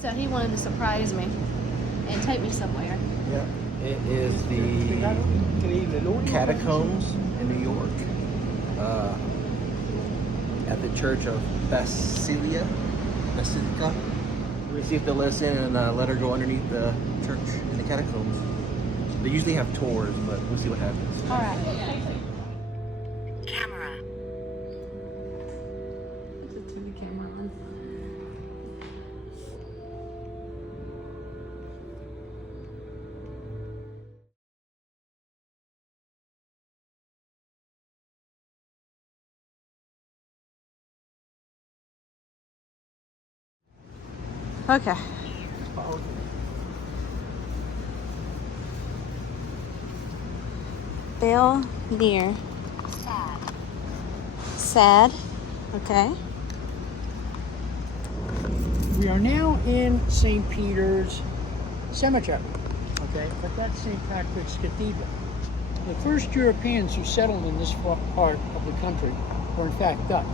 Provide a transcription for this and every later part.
So he wanted to surprise me and take me somewhere. Yeah. It is the Catacombs in New York. At the Church of Basilica. We'll see if they'll let us in and let her go underneath the church in the catacombs. They usually have tours, but we'll see what happens. All right. Camera. Just turn the camera on. Okay. Bell near. Sad. Okay. We are now in St. Peter's Cemetery, okay, but that's St. Patrick's Cathedral. The first Europeans who settled in this part of the country were in fact Dutch,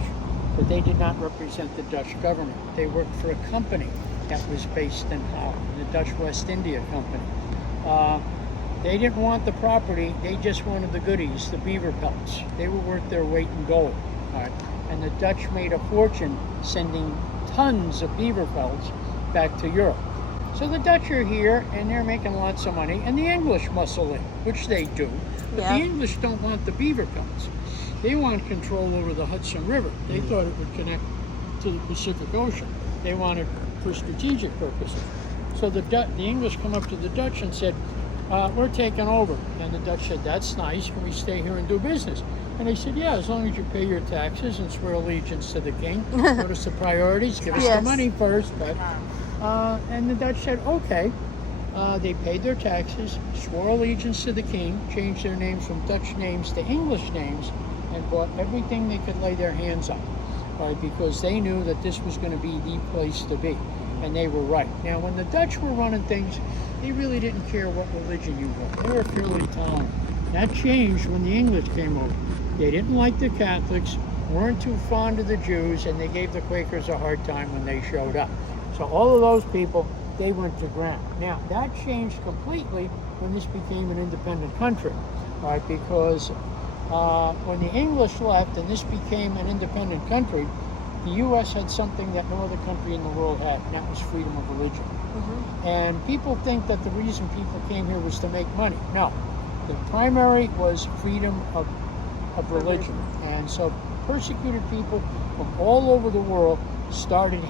but they did not represent the Dutch government. They worked for a company that was based in Holland, the Dutch West India Company. They didn't want the property, they just wanted the goodies, the beaver pelts. They were worth their weight in gold. All right? And the Dutch made a fortune sending tons of beaver pelts back to Europe. So the Dutch are here and they're making lots of money, and the English muscle in, which they do. But the English don't want the beaver pelts. They want control over the Hudson River. They thought it would connect to the Pacific Ocean. They wanted for strategic purposes. So the English come up to the Dutch and said, we're taking over. And the Dutch said, that's nice, can we stay here and do business? And they said, yeah, as long as you pay your taxes and swear allegiance to the king. Notice the priorities, give us the money first. But, and the Dutch said, okay. They paid their taxes, swore allegiance to the king, changed their names from Dutch names to English names, and bought everything they could lay their hands on, right? Because they knew that this was going to be the place to be, and they were right. Now, when the Dutch were running things, they really didn't care what religion you were. They were fairly tolerant. That changed when the English came over. They didn't like the Catholics, weren't too fond of the Jews, and they gave the Quakers a hard time when they showed up. So all of those people, they went to ground. Now, that changed completely when this became an independent country, right? Because when the English left and this became an independent country, the U.S. had something that no other country in the world had, and that was freedom of religion. And people think that the reason people came here was to make money. No, the primary was freedom of religion. And so persecuted people from all over the world started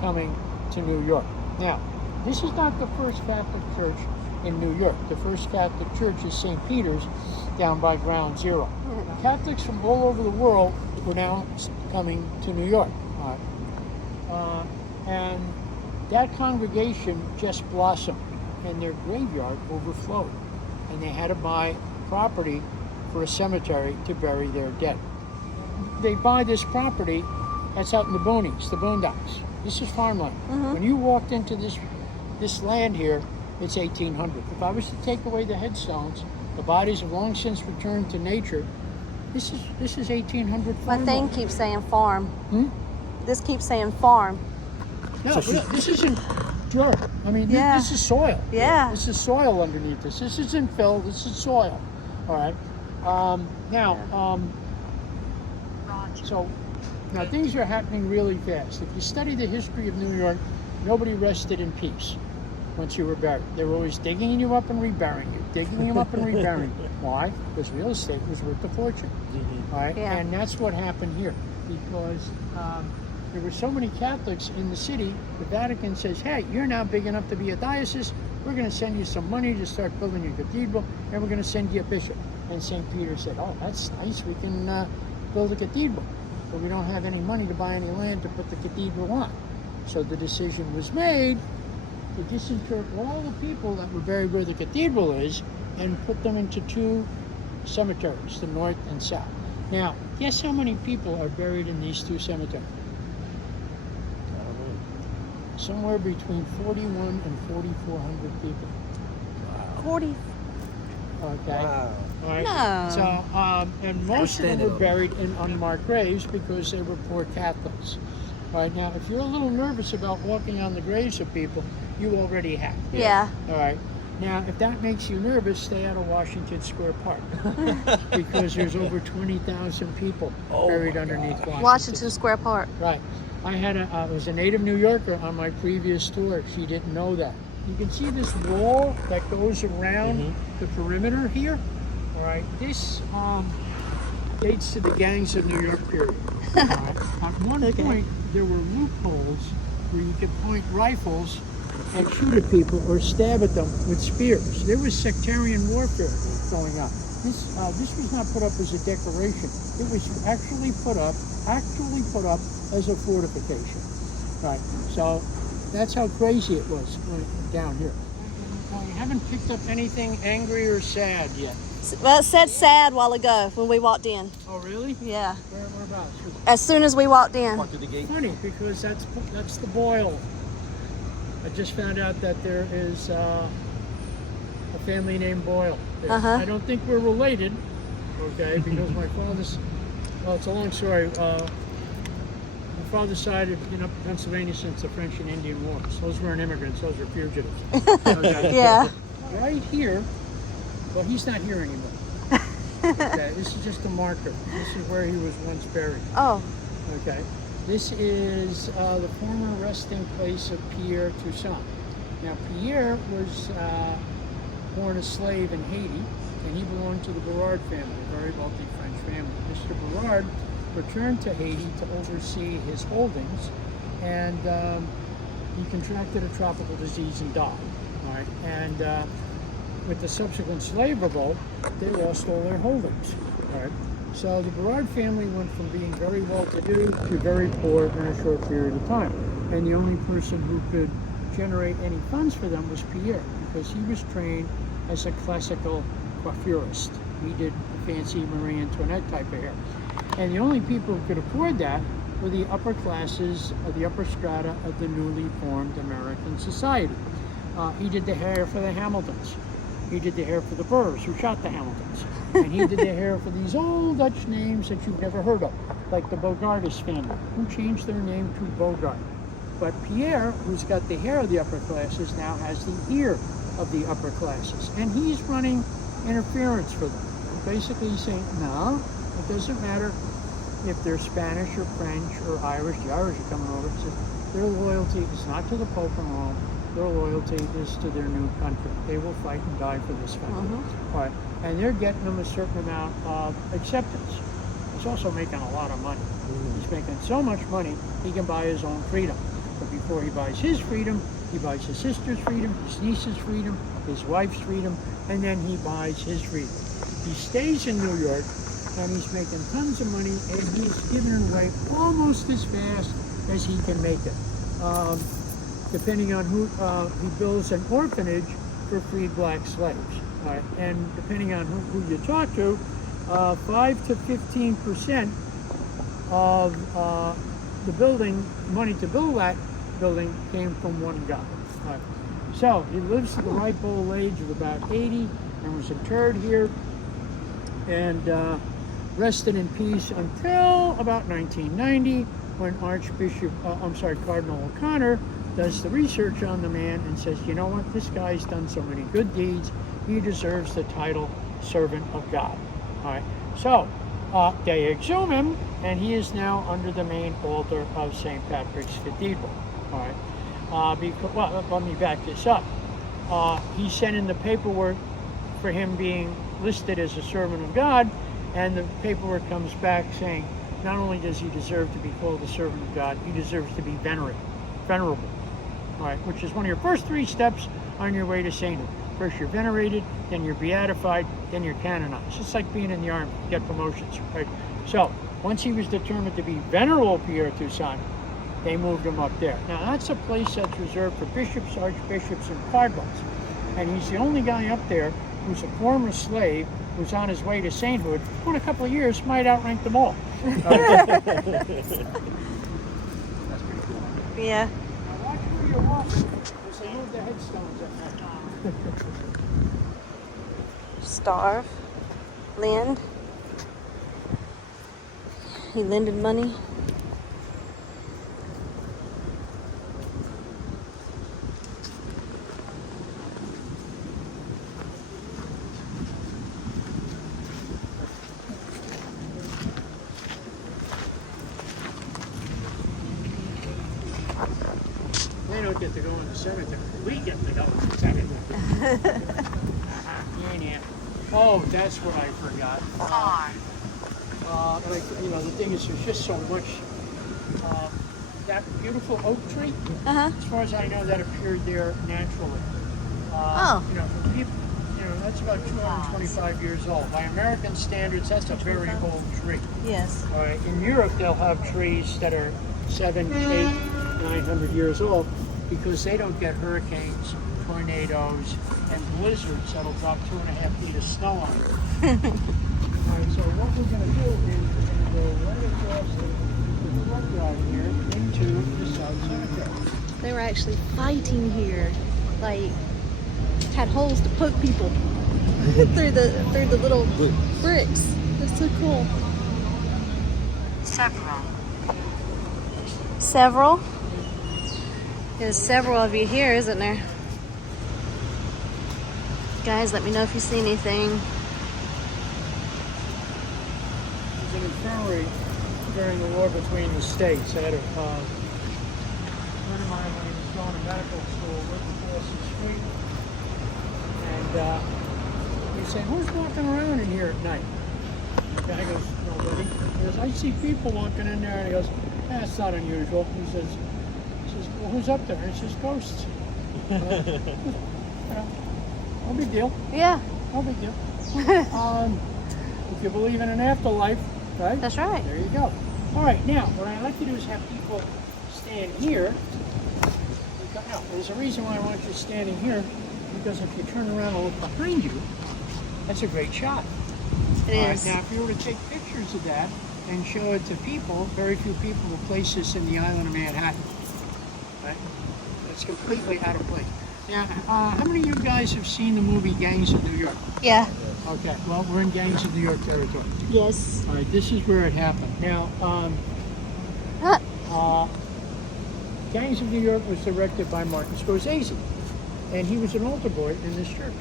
coming to New York. Now, this is not the first Catholic church in New York. The first Catholic church is St. Peter's down by Ground Zero. Catholics from all over the world were now coming to New York. And that congregation just blossomed, and their graveyard overflowed. And they had to buy property for a cemetery to bury their dead. They buy this property that's out in the boonies, the boondocks. This is farmland. When you walked into this land here, it's 1800. If I was to take away the headstones, the bodies have long since returned to nature. This is 1800 My farmland. thing keeps saying farm. This keeps saying farm. No, this isn't dirt. I mean, this is soil. Yeah. This is soil underneath this. This isn't fill, this is soil. All right. So now things are happening really fast. If you study the history of New York, nobody rested in peace once you were buried. They were always digging you up and reburying you, digging you up and reburying you. Why? Because real estate was worth a fortune. All right. Yeah. And that's what happened here, because there were so many Catholics in the city. The Vatican says, hey, you're now big enough to be a diocese. We're going to send you some money to start building your cathedral, and we're going to send you a bishop. And St. Peter said, oh, that's nice. We can build a cathedral, but we don't have any money to buy any land to put the cathedral on. So the decision was made to disinter all the people that were buried where the cathedral is and put them into two cemeteries, the north and south. Now, guess how many people are buried in these two cemeteries? Somewhere between 41 and 4,400 people. 40. Okay. Wow. All right. No. So, and most of them were buried in unmarked graves because they were poor Catholics. All right, now if you're a little nervous about walking on the graves of people, you already have. Yeah. All right. Now, if that makes you nervous, stay out of Washington Square Park because there's over 20,000 people buried underneath Washington Square Park. Right. I had it was a native New Yorker on my previous tour. She didn't know that. You can see this wall that goes around the perimeter here. All right. This dates to the gangs of New York period. All right. At one point, there were loopholes where you could point rifles and shoot at people or stab at them with spears. There was sectarian warfare going on. This was not put up as a decoration. It was actually put up as a fortification. Right. So that's how crazy it was down here. We haven't picked up anything angry or sad yet. Well, it said sad a while ago when we walked in. Oh, really? Yeah. Whereabouts? As soon as we walked in. Walk through the gate. Funny, because that's the Boyle. I just found out that there is a family named Boyle there. I don't think we're related, okay, because my father's, well, it's a long story. My father's side had been up in Pennsylvania since the French and Indian Wars. Those weren't immigrants, those were fugitives. Okay. Yeah. Right here, well, he's not here anymore. Okay, this is just a marker. This is where he was once buried. Oh. Okay. This is the former resting place of Pierre Toussaint. Now, Pierre was born a slave in Haiti, and he belonged to the Berard family, a very wealthy French family. Mr. Berard returned to Haiti to oversee his holdings, and he contracted a tropical disease and died. All right, and with the subsequent slave revolt, they lost all their holdings. All right. So the Berard family went from being very well-to-do to very poor in a short period of time. And the only person who could generate any funds for them was Pierre, because he was trained as a classical coiffurist. He did the fancy Marie Antoinette type of hair. And the only people who could afford that were the upper classes, the upper strata of the newly formed American society. He did the hair for the Hamiltons. He did the hair for the Burrs, who shot the Hamiltons. And he did the hair for these old Dutch names that you've never heard of, like the Bogardus family, who changed their name to Bogart. But Pierre, who's got the hair of the upper classes, now has the ear of the upper classes. And he's running interference for them. Basically he's saying, no, it doesn't matter if they're Spanish or French or Irish. The Irish are coming over. He says, their loyalty is not to the Pope in Rome. Their loyalty is to their new country. They will fight and die for this country. All right. And they're getting them a certain amount of acceptance. He's also making a lot of money. He's making so much money, he can buy his own freedom. But before he buys his freedom, he buys his sister's freedom, his niece's freedom, his wife's freedom, and then he buys his freedom. He stays in New York, and he's making tons of money, and he's giving it away almost as fast as he can make it. Depending on who, he builds an orphanage for freed black slaves. Right? And depending on who you talk to, 5 to 15% of the building, money to build that building came from one guy. Right? So he lives to the ripe old age of about 80 and was interred here and rested in peace until about 1990 when Cardinal O'Connor does the research on the man and says, you know what, this guy's done so many good deeds, he deserves the title Servant of God. All right, so they exhume him, and he is now under the main altar of St. Patrick's Cathedral. All right, well, let me back this up. He sent in the paperwork for him being listed as a servant of God, and the paperwork comes back saying not only does he deserve to be called a servant of God, he deserves to be venerable. All right, which is one of your first 3 steps on your way to sainthood. First you're venerated, then you're beatified, then you're canonized. It's like being in the army, you get promotions, right? So once he was determined to be Venerable Pierre Toussaint, they moved him up there. Now that's a place that's reserved for bishops, archbishops, and cardinals. And he's the only guy up there who's a former slave who's on his way to sainthood, who in a couple of years might outrank them all. That's pretty cool. Yeah. Now watch where you're walking, because they move the headstones at that time. Starve. Lend. He lended money. They don't get to go in the cemetery. We get to go in the cemetery. Yeah. Oh, that's what I forgot. The thing is, there's just so much. That beautiful oak tree, Uh-huh. as far as I know, that appeared there naturally. For people, that's about 225 years old. By American standards, that's a very old tree. Yes. All right. In Europe, they'll have trees that are 700, 800, 900 years old because they don't get hurricanes, tornadoes, and blizzards that'll drop 2.5 feet of snow on it. All right. So what we're going to do is we're going to go right across the courtyard here into the South Cemetery. They were actually fighting here, like had holes to poke people through the little bricks. That's so cool. Several? There's several of you here, isn't there? Guys, let me know if you see anything. There's an infirmary during the war between the states. I had a friend of mine when he was going to medical school lived across the street. And he said, "Who's walking around in here at night?" The guy goes, "Nobody." He goes, "I see people walking in there." And he goes, "That's not unusual." He says, "Well, who's up there?" And he says, "Ghosts." No big deal. Yeah. No big deal. If you believe in an afterlife, right? That's right. There you go. All right, now, what I like to do is have people stand here. Now, there's a reason why I want you standing here, because if you turn around and look behind you, that's a great shot. It is. Now, if you were to take pictures of that and show it to people, very few people will place this in the island of Manhattan. Right? It's completely out of place. Now, how many of you guys have seen the movie Gangs of New York? Yeah. Okay, well, we're in Gangs of New York territory. Yes. All right, this is where it happened. Now, Gangs of New York was directed by Martin Scorsese, and he was an altar boy in this church.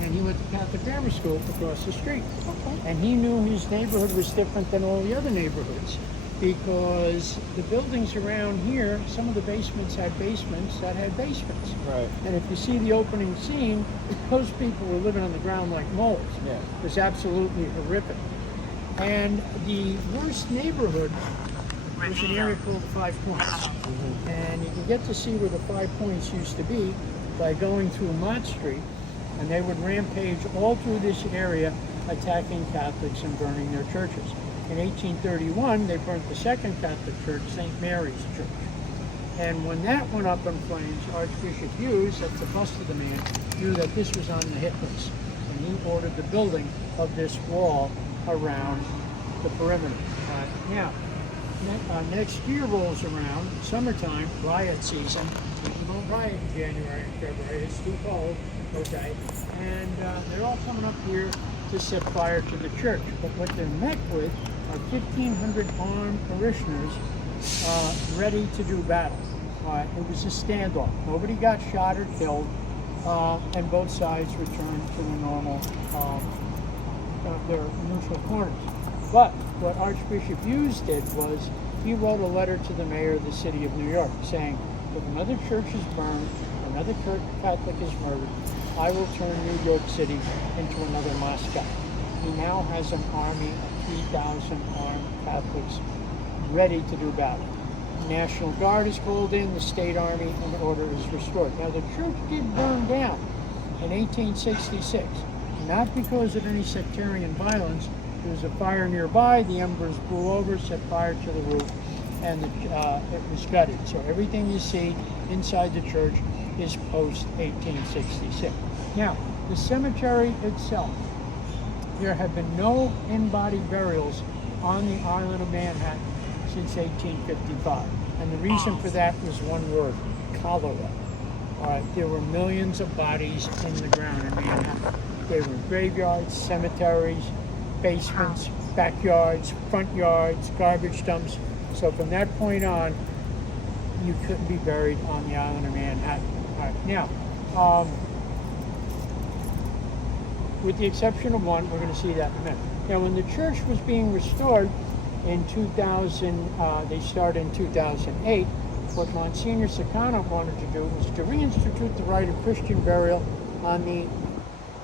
And he went to Catholic grammar school across the street. Okay. And he knew his neighborhood was different than all the other neighborhoods because the buildings around here, some of the basements had basements that had basements. Right. And if you see the opening scene, those people were living on the ground like moles. Yeah. It was absolutely horrific. And the worst neighborhood was an area called 5 Points. And you can get to see where the 5 Points used to be by going through Mott Street, and they would rampage all through this area, attacking Catholics and burning their churches. In 1831, they burnt the second Catholic church, St. Mary's Church. And when that went up in flames, Archbishop Hughes, at the bust of the man, knew that this was on the hit list. And he ordered the building of this wall around the perimeter. Now, next year rolls around, summertime, riot season. People don't riot in January and February, it's too cold, okay? And they're all coming up here to set fire to the church. But what they're met with are 1,500 armed parishioners ready to do battle. It was a standoff. Nobody got shot or killed, and both sides returned to the normal, their neutral corners. But what Archbishop Hughes did was he wrote a letter to the mayor of the city of New York saying, if another church is burned, another Catholic is murdered, I will turn New York City into another Moscow. He now has an army of 3,000 armed Catholics ready to do battle. The National Guard is called in, the state army, and the order is restored. Now the church did burn down in 1866, not because of any sectarian violence. There was a fire nearby, the embers blew over, set fire to the roof, and it was gutted. So everything you see inside the church is post-1866. Now, the cemetery itself, there have been no in-body burials on the island of Manhattan since 1855. And the reason for that was one word, cholera. There were millions of bodies in the ground in Manhattan. They were graveyards, cemeteries, basements, backyards, front yards, garbage dumps. So from that point on, you couldn't be buried on the island of Manhattan. Now, with the exception of one, we're going to see that in a minute. Now, when the church was being restored in 2000, they started in 2008, what Monsignor Sakana wanted to do was to reinstitute the right of Christian burial on the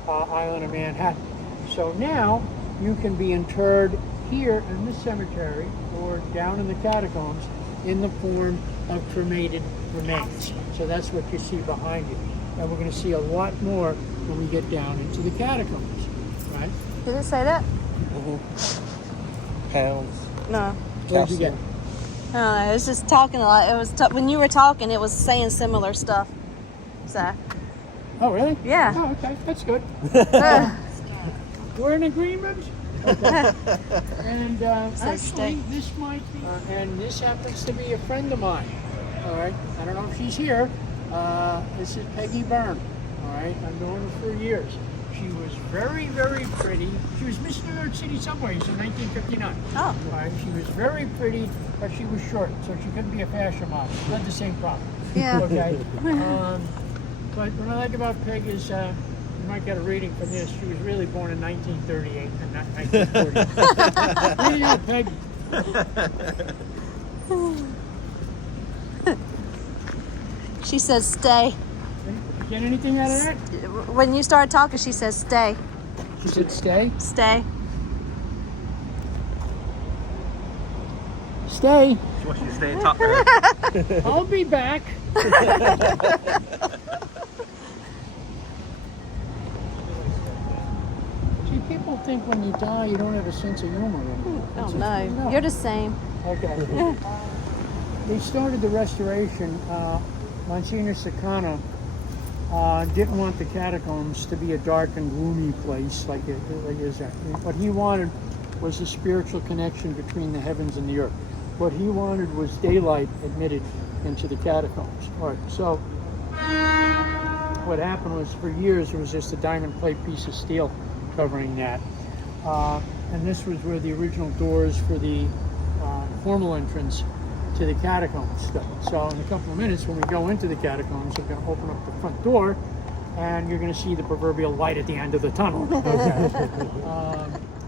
island of Manhattan. So now you can be interred here in this cemetery or down in the catacombs in the form of cremated remains. So that's what you see behind you. And we're going to see a lot more when we get down into the catacombs, right? Did it say that? Pounds. No. What did you get? I don't know. It was just talking a lot. It was when you were talking, it was saying similar stuff. So. Oh, really? Yeah. Oh, okay. That's good. Uh, We're in agreement. Okay. And So actually, stay. this might be, and this happens to be a friend of mine. All right. I don't know if she's here. This is Peggy Byrne. All right. I've known her for years. She was very, very pretty. She was Miss New York City Subways in 1959. Oh. All right. She was very pretty, but she was short, so she couldn't be a fashion model. Not the same problem. Yeah. Okay. But what I like about Peg is you might get a reading from this. She was really born in 1938 and not 1940. Reading out, Peg. She says stay. You get anything out of that? When you started talking, she says stay. She said stay. Stay. Stay. She wants you to stay and talk to her. I'll be back. See, people think when you die you don't have a sense of humor. Oh no, you're the same. Okay. They started the restoration. Monsignor Sakana didn't want the catacombs to be a dark and gloomy place like it is. What he wanted was a spiritual connection between the heavens and the earth. What he wanted was daylight admitted into the catacombs. All right, so what happened was for years there was just a diamond plate piece of steel covering that. And this was where the original doors for the formal entrance to the catacombs stood. So in a couple of minutes when we go into the catacombs, we're going to open up the front door and you're going to see the proverbial light at the end of the tunnel. Okay.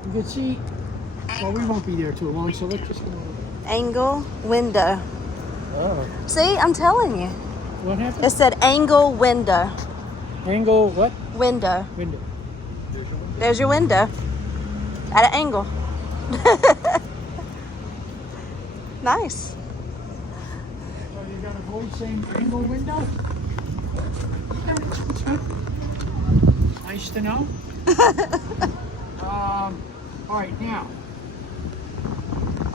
You can see, well, we won't be there too long, so let's just go over. Angle window. Oh. See, I'm telling you. What happened? It said angle window. Angle what? Window. Window. There's your window. At an angle. Nice. So you're going to avoid saying angle window? Nice to know. All right, now,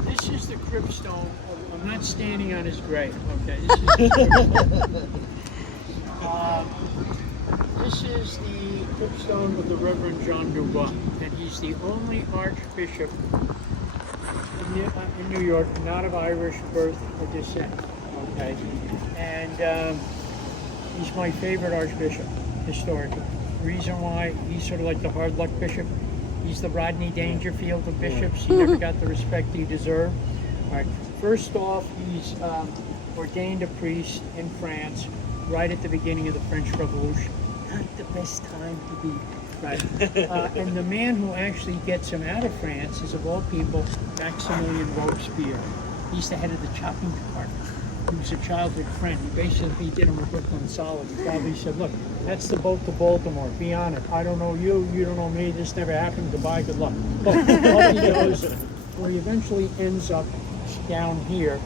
this is the crypt stone. I'm not standing on his grave, okay? This is the this is the crypt stone of the Reverend John Dubois, and he's the only archbishop in New York, not of Irish birth or descent, okay? And he's my favorite archbishop, historically. Reason why, he's sort of like the hard luck bishop. He's the Rodney Dangerfield of bishops. He never got the respect he deserved. All right. First off, he's ordained a priest in France right at the beginning of the French Revolution. Not the best time to be, right? And the man who actually gets him out of France is, of all people, Maximilian Robespierre. He's the head of the chopping department. He was a childhood friend. He basically did him a Brooklyn Solid. He probably said, look, that's the boat to Baltimore. Be on it. I don't know you. You don't know me. This never happened. Goodbye. Good luck. But off he goes, where he eventually ends up down here,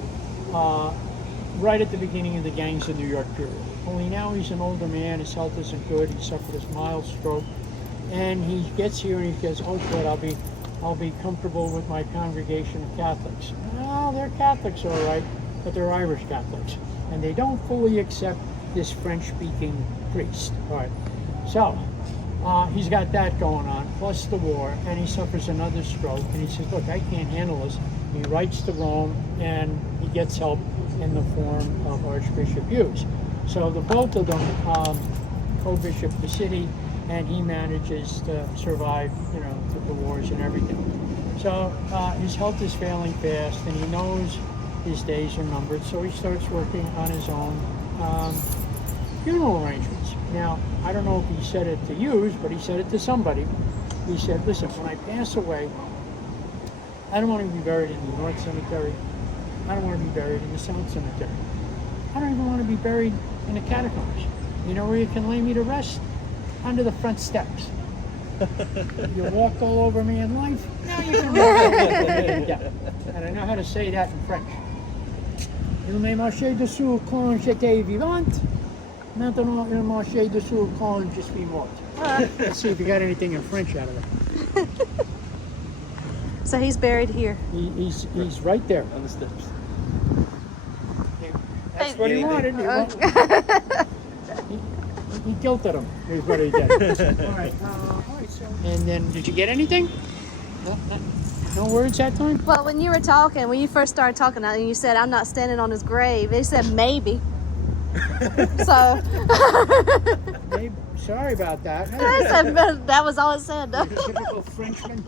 right at the beginning of the gangs of New York period. Only now he's an older man. His health isn't good. He suffered this mild stroke. And he gets here and he says, oh, good, I'll be comfortable with my congregation of Catholics. Well, they're Catholics, all right, but they're Irish Catholics. And they don't fully accept this French-speaking priest. All right. So he's got that going on, plus the war, and he suffers another stroke. And he says, look, I can't handle this. He writes to Rome, and he gets help in the form of Archbishop Hughes. So the both of them co-bishop the city, and he manages to survive, you know, the wars and everything. So his health is failing fast, and he knows his days are numbered, so he starts working on his own funeral arrangements. Now, I don't know if he said it to Hughes, but he said it to somebody. He said, listen, when I pass away, I don't want to be buried in the North Cemetery. I don't want to be buried in the South Cemetery. I don't even want to be buried in the catacombs. You know where you can lay me to rest? Under the front steps. You walked all over me in life, now you can walk all over me in death. And I know how to say that in French. Il m'a marché dessous quand j'étais vivante. Maintenant, il m'a marché dessous quand je suis morte. Let's see if you got anything in French out of it. So he's buried here. He's right there. On the steps. That's what he wanted. He guilted him. Is what he did. All right. So, and then, did you get anything? No words that time? Well, when you were talking, when you first started talking, and you said, "I'm not standing on his grave," he said, "Maybe." So. Maybe, sorry about that. I said, that was all it said. Typical Frenchman.